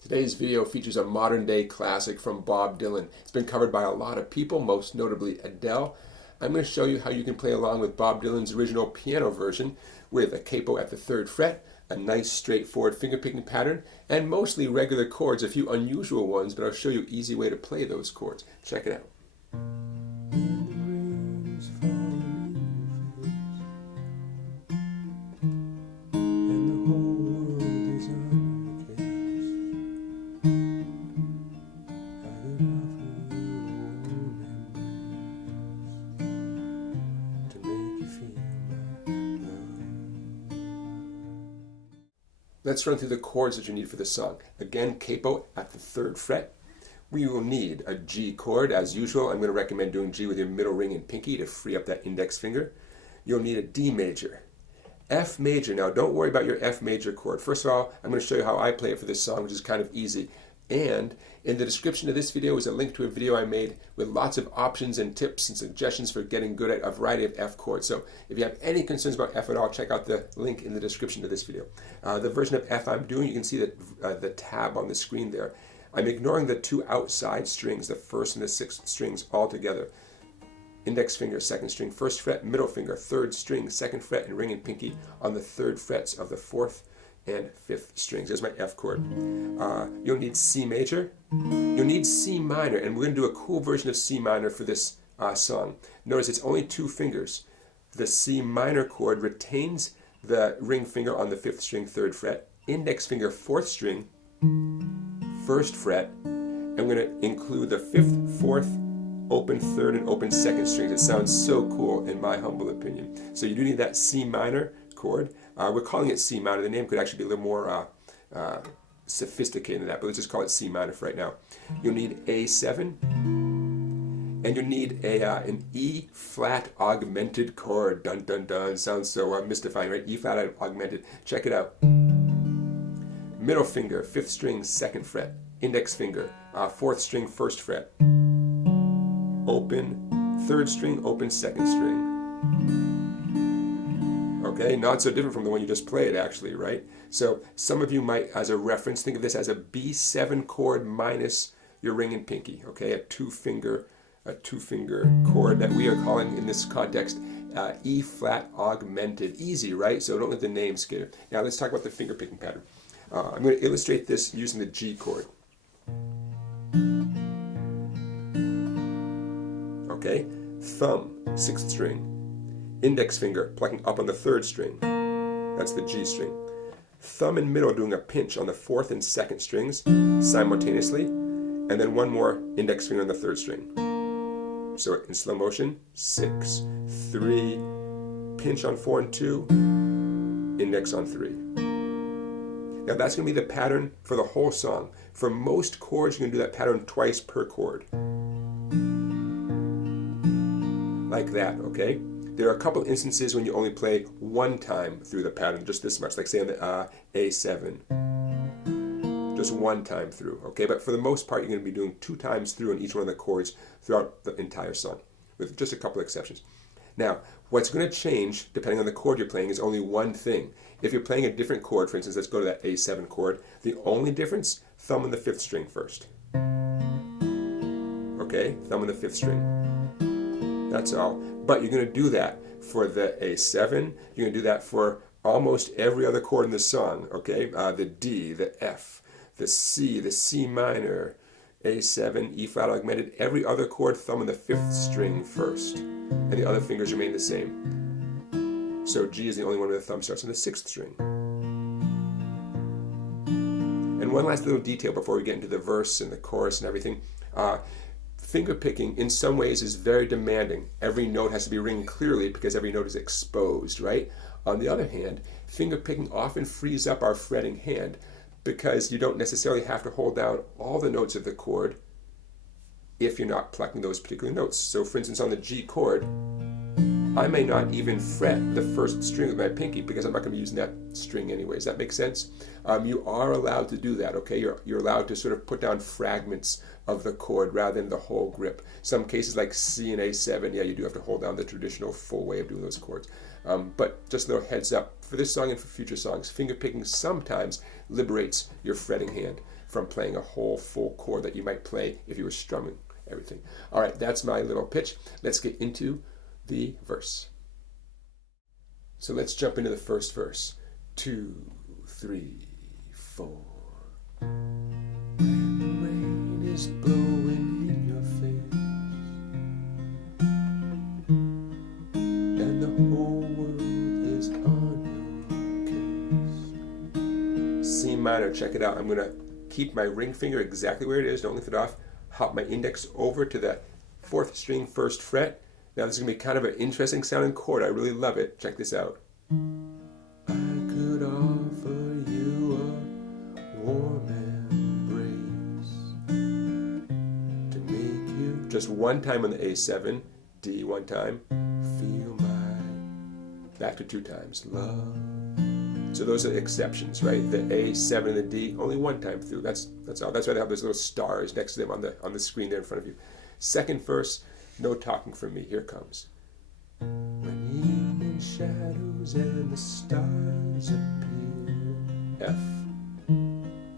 Today's video features a modern-day classic from Bob Dylan. It's been covered by a lot of people, most notably Adele. I'm going to show you how you can play along with Bob Dylan's original piano version with a capo at the 3rd fret, a nice straightforward finger-picking pattern, and mostly regular chords, a few unusual ones, but I'll show you an easy way to play those chords. Check it out. Let's run through the chords that you need for this song. Again, capo at the 3rd fret. We will need a G chord. As usual, I'm going to recommend doing G with your middle ring and pinky to free up that index finger. You'll need a D major. F major. Now, don't worry about your F major chord. First of all, I'm going to show you how I play it for this song, which is kind of easy. And in the description of this video is a link to a video I made with lots of options and tips and suggestions for getting good at a variety of F chords. So if you have any concerns about F at all, check out the link in the description of this video. The version of F I'm doing, you can see that the tab on the screen there. I'm ignoring the 2 outside strings, the 1st and the 6th strings all together. Index finger, 2nd string, 1st fret, middle finger, 3rd string, 2nd fret, and ring and pinky on the 3rd frets of the 4th and 5th strings. There's my F chord. You'll need C major. You'll need C minor, and we're going to do a cool version of C minor for this song. Notice it's only 2 fingers. The C minor chord retains the ring finger on the 5th string, 3rd fret, index finger, 4th string, 1st fret, and we're going to include the 5th, 4th, open 3rd, and open 2nd strings. It sounds so cool in my humble opinion. So you do need that C minor chord. We're calling it C minor. The name could actually be a little more sophisticated than that, but let's just call it C minor for right now. You'll need A7, and you'll need an E flat augmented chord. Dun dun dun. Sounds so mystifying, right? E flat augmented. Check it out. Middle finger, 5th string, 2nd fret. Index finger, 4th string, 1st fret. Open 3rd string, open 2nd string. Okay, not so different from the one you just played, actually, right? So some of you might, as a reference, think of this as a B7 chord minus your ring and pinky. Okay, a two finger chord that we are calling in this context E flat augmented. Easy, right? So don't let the name scare you. Now let's talk about the finger picking pattern. I'm going to illustrate this using the G chord. Okay, thumb, 6th string. Index finger plucking up on the 3rd string. That's the G string. Thumb and middle doing a pinch on the 4th and 2nd strings simultaneously, and then one more index finger on the 3rd string. So in slow motion, 6, 3, pinch on 4 and 2, index on 3. Now that's going to be the pattern for the whole song. For most chords, you're going to do that pattern twice per chord. Like that, okay? There are a couple instances when you only play one time through the pattern, just this much, like say on the A7. Just one time through, okay? But for the most part, you're going to be doing 2 times through on each one of the chords throughout the entire song, with just a couple exceptions. Now, what's going to change, depending on the chord you're playing, is only one thing. If you're playing a different chord, for instance, let's go to that A7 chord, the only difference, thumb on the 5th string first. Okay, thumb on the 5th string. That's all. But you're going to do that for the A7. You're going to do that for almost every other chord in the song. Okay, the D, the F, the C minor, A7, E flat augmented. Every other chord, thumb on the 5th string first, and the other fingers remain the same. So G is the only one where the thumb starts on the 6th string. And one last little detail before we get into the verse and the chorus and everything. Finger picking in some ways is very demanding. Every note has to be ringing clearly because every note is exposed, right? On the other hand, finger picking often frees up our fretting hand because you don't necessarily have to hold down all the notes of the chord if you're not plucking those particular notes. So for instance, on the G chord, I may not even fret the 1st string with my pinky because I'm not going to be using that string anyways. That makes sense? You are allowed to do that, okay? You're allowed to sort of put down fragments of the chord rather than the whole grip. Some cases like C and A7, yeah, you do have to hold down the traditional full way of doing those chords. But just a little heads up, for this song and for future songs, finger picking sometimes liberates your fretting hand. from playing a whole full chord that you might play if you were strumming everything. All right, that's my little pitch. Let's get into the verse. So let's jump into the first verse. 2, 3, 4. When the rain is blowing in your face and the whole world is on your case. C minor, check it out. I'm going to keep my ring finger exactly where it is, don't lift it off. Hop my index over to the 4th string, 1st fret. Now this is going to be kind of an interesting sounding chord. I really love it. Check this out. I could offer you a warm embrace to make you, just one time on the A7, D one time, feel my, back to 2 times, love. So those are the exceptions, right? The A7 and the D, only one time through. That's all. That's why they have those little stars next to them on the screen there in front of you. Second verse, no talking from me. Here comes. When evening shadows and the stars appear. F.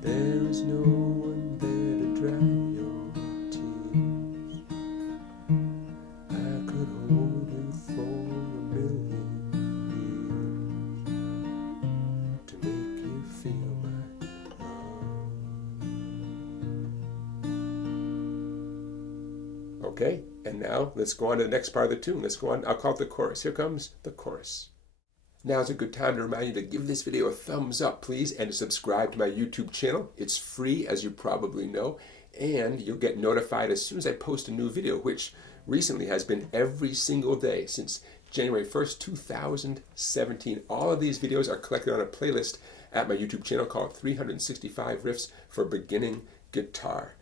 There is no one there to dry your tears. I could hold you for a million years to make you feel my love. Okay, and now let's go on to the next part of the tune. Let's go on, I'll call it the chorus. Here comes the chorus. Now is a good time to remind you to give this video a thumbs up, please, and to subscribe to my YouTube channel. It's free, as you probably know, and you'll get notified as soon as I post a new video, which recently has been every single day since January 1st, 2017. All of these videos are collected on a playlist at my YouTube channel called 365 Riffs for Beginning Guitar.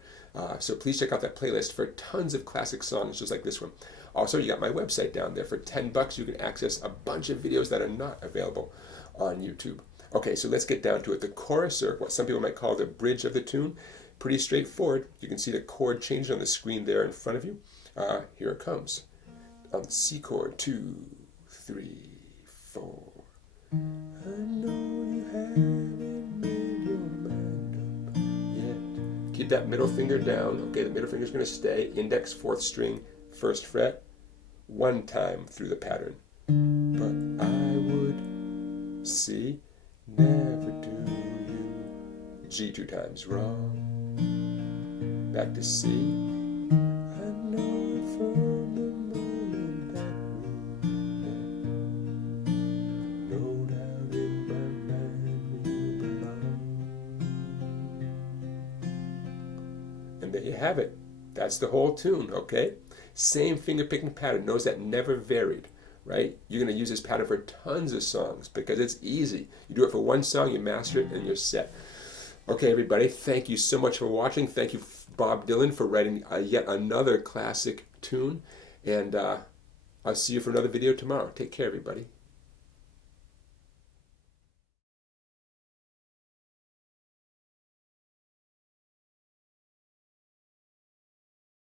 So please check out that playlist for tons of classic songs just like this one. Also, you got my website down there. For $10, you can access a bunch of videos that are not available on YouTube. Okay, so let's get down to it. The chorus, or what some people might call the bridge of the tune, pretty straightforward. You can see the chord changing on the screen there in front of you. Here it comes. On the C chord, 2, 3, 4. I know you haven't made your mind up yet. Keep that middle finger down. Okay, the middle finger is going to stay. Index, 4th string, 1st fret, one time through the pattern. But I would, C, never do you, G 2 times, wrong. Back to C. I know it from the moment that we met. No doubt in my mind we belong. And there you have it. That's the whole tune, okay? Same finger picking pattern. Notice that never varied, right? You're going to use this pattern for tons of songs because it's easy. You do it for one song, you master it, and you're set. Okay, everybody, thank you so much for watching. Thank you, Bob Dylan, for writing yet another classic tune. And I'll see you for another video tomorrow. Take care, everybody.